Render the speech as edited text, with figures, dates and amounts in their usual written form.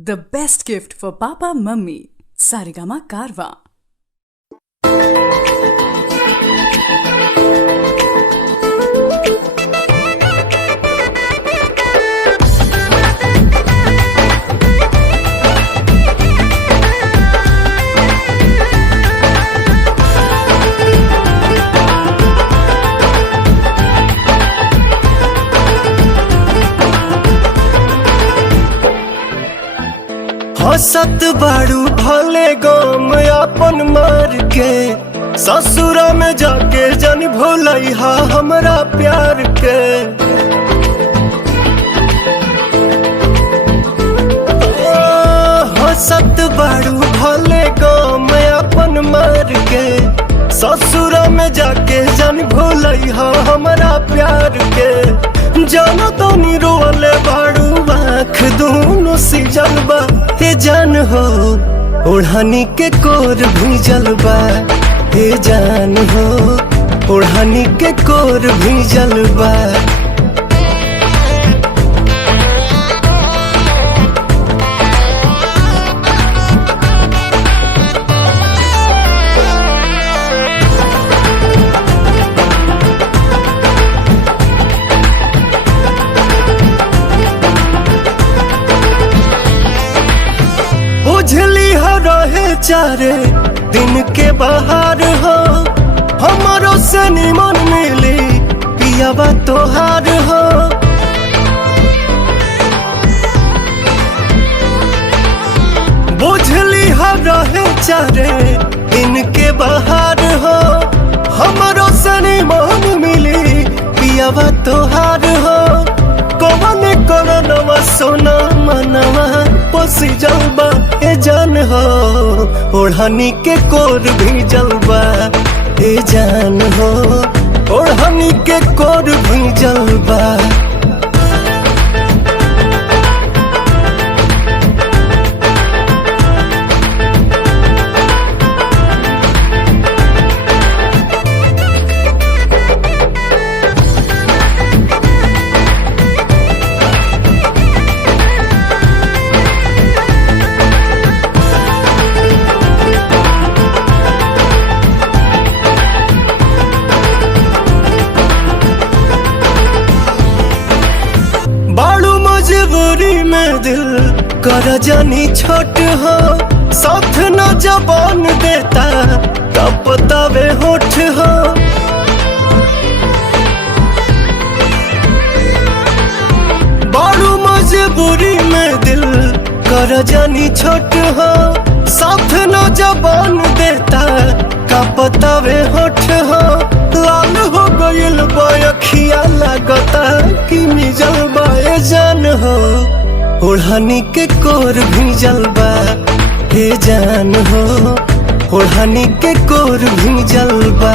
The best gift for Papa Mummy. Saregama Karwa. हसत बाड़ू भले गम अपन मार के ससुरा में जाके जन भोलैहा हमरा प्यार के। हसत बाड़ू भले गम अपन मार के ससुरा में जाके जन भोलैहा हमरा प्यार के। जानो तो नी रोले बाड़ू आँख दोनों सिजल बा हे जान हो ओढ़नी के कोर भीजल बा हे जान हो ओढ़नी के कोर भीजल बा। बुझली हो रहे चारे दिन के बाहर हो हमारो से निमन मिली पियाबा तोहार हो। बुझली हो रहे चारे दिन के बाहर हो हमारो से निमन मिली पियाबा तोहार हो। कौन करनवा सोना मनवा पोसी जलबा ए जान हो ओढ़नी के कोर भी जलबा ए जान हो ओढ़नी के कोर भी जलबा। मजबूरी में दिल कर जानी छोट हो साथ न जबान देता तब बतावे होठ हो। बारू मजबूरी में दिल कर जानी छोट हो साथ न जबान देता का बतावे होठ हो। लाल हो गइल बयखिया लागता कि मिजल बा जान हो ओढ़नी के कोर भीजल बा हे जान हो ओढ़नी के कोर भीजल बा।